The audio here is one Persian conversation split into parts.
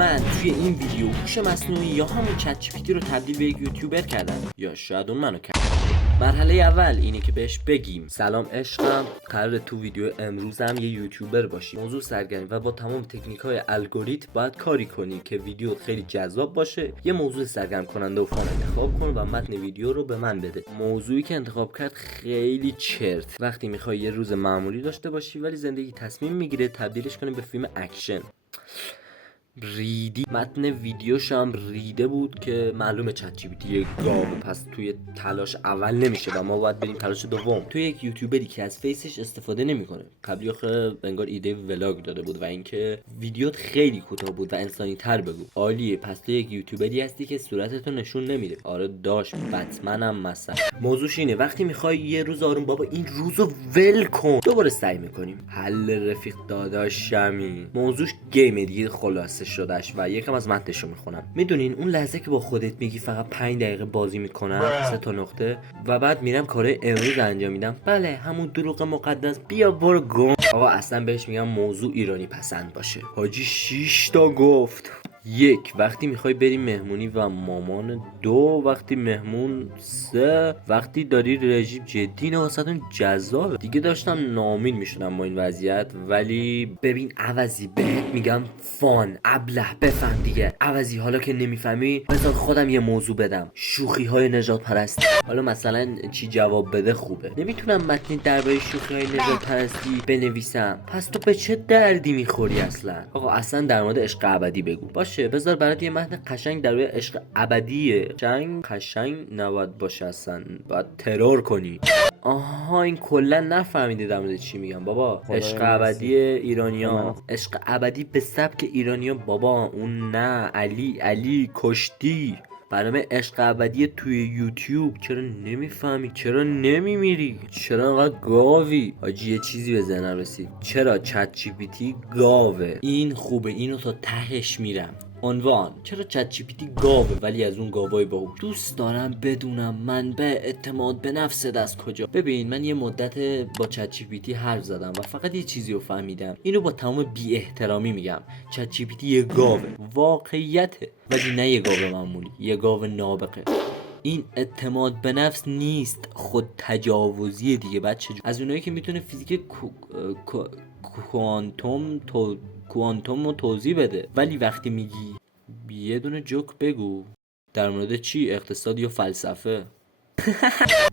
من توی این ویدیو هوش مصنوعی یا همون چت جی پی تی رو تبدیل به یک یوتیوبر کردم، یا شاید اون منو کرد. مرحله اول اینه که بهش بگیم سلام عشقم، قراره تو ویدیو امروزم یه یوتیوبر باشی. موضوع سرگرمی و با تمام تکنیک‌های الگوریتم باید کاری کنی که ویدیو خیلی جذاب باشه. یه موضوع سرگرم کننده و فان انتخاب کن و متن ویدیو رو به من بده. موضوعی که انتخاب کرد خیلی چرت. وقتی میخوای یه روز معمولی داشته باشی ولی زندگی تصمیم میگیره تبدیلش کنی به فیلم اکشن، ریدی. متن ویدیوش هم ریده بود که معلومه چت جی پی تی گاوه، پس توی تلاش اول نمیشه و ما باید بریم تلاش دوم. توی یک یوتیوبری که از فیسش استفاده نمیکنه. قبلی آخه انگار ایده ولاگ داده بود و اینکه ویدیوت خیلی کوتاه بود و انسانی تر بگو. عالیه، پس تو یک یوتیوبری هستی که صورتتو نشون نمیده. آره داش، بتمنم مثلا. موضوعش اینه وقتی میخوای یه روز آروم بابا این روزو ول کن، دوباره سعی میکنیم حل رفیق داداشمی. موضوعش گیم دیگه خلاصه شدهش و یکم از متنشو میخونم. میدونین اون لحظه که با خودت میگی فقط 5 دقیقه بازی میکنم 3 تا نقطه و بعد میرم کارهای امروز انجام میدم، بله همون دروغ مقدس، بیا برو گم. آقا اصلا بهش میگم موضوع ایرانی پسند باشه. حاجی 6 تا گفت. 1 وقتی میخوای بری مهمونی و مامان. 2 وقتی مهمون. 3 وقتی داری رژیم جدی، نه واسهتون جذابه دیگه. داشتم ناامید میشدم با این وضعیت، ولی ببین عوضی بهت میگم فان ابله، بفهم دیگه. عوضی حالا که نمیفهمی بذار خودم یه موضوع بدم، شوخی های نجات پرستی. حالا مثلا چی جواب بده خوبه. نمیتونم متنی درباره شوخی های نجات پرستی بنویسم، پس تو به چه دردی میخوری اصلا؟ آقا اصلا در مورد عشق ابدی بگو. باشه بذار برات یه متن قشنگ درباره عشق ابدیه. قشنگ نباید باشه، اصلا باید ترور کنی. آها این کلا نفهمیده در مورد چی میگم بابا. عشق ابدی ایرانیان، عشق ابدی به سبک ایرانیان بابا. اون نه علی کشتی. برنامه عشق ابدی توی یوتیوب. چرا نمیفهمی؟ چرا نمیمیری؟ چرا انقدر گاوی؟ حاجی یه چیزی به ذهنم رسید. چرا چت جی پی تی گاوه؟ این خوبه، اینو تا تهش میرم. عنوان: چرا چت جی پی تی گاوه ولی از اون گاوای باهوش. دوست دارم بدونم منبع اعتماد به نفس از کجا. ببین من یه مدت با چت جی پی تی حرف زدم و فقط یه چیزی رو فهمیدم. اینو با تمام بی احترامی میگم، چت جی پی تی یه گاوه، واقعیته، ولی نه یه گاو معمولی، یه گاو نابغه. این اعتماد به نفس نیست، خود تجاوزی دیگه بچه. از اونایی که میتونه فیزیک کوانتوم رو توضیح بده، ولی وقتی میگی یه دونه جوک بگو در مورد چی، اقتصاد یا فلسفه.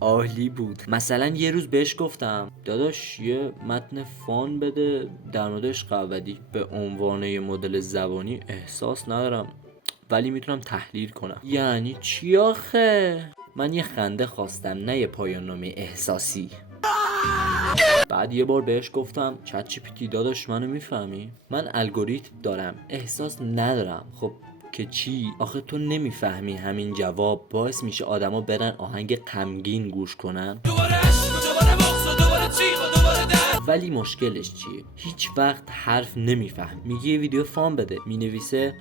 عالی بود. مثلا یه روز بهش گفتم داداش یه متن فان بده در مورد عشق ابدی. به عنوان یه مدل زبانی احساس ندارم ولی میتونم تحلیل کنم. یعنی چی آخه؟ من یه خنده خواستم، نه یه پایان نامه احساسی. بعد یه بار بهش گفتم چت جی پی تی داداش منو میفهمی؟ من الگوریتم دارم، احساس ندارم. خب که چی؟ آخه تو نمیفهمی همین جواب باعث میشه آدما برن آهنگ غمگین گوش کنن. ولی مشکلش چیه؟ هیچ وقت حرف نمیفهم. میگه یه ویدیو فان بده، مینویسه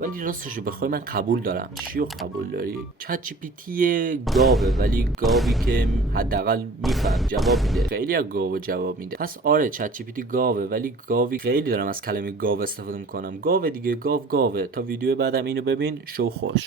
ولی راستشو بخوای من قبول دارم. چیو قبول داری؟ چت جی پی تی گاوه، ولی گاوی که حداقل میفهم جواب میده. خیلی از گاو جواب میده. پس آره چت جی پی تی گاوه، ولی گاوی خیلی دارم از کلمه گاو استفاده میکنم. گاوه دیگه، گاوه. تا ویدیو بعدم اینو ببین، شو خوش.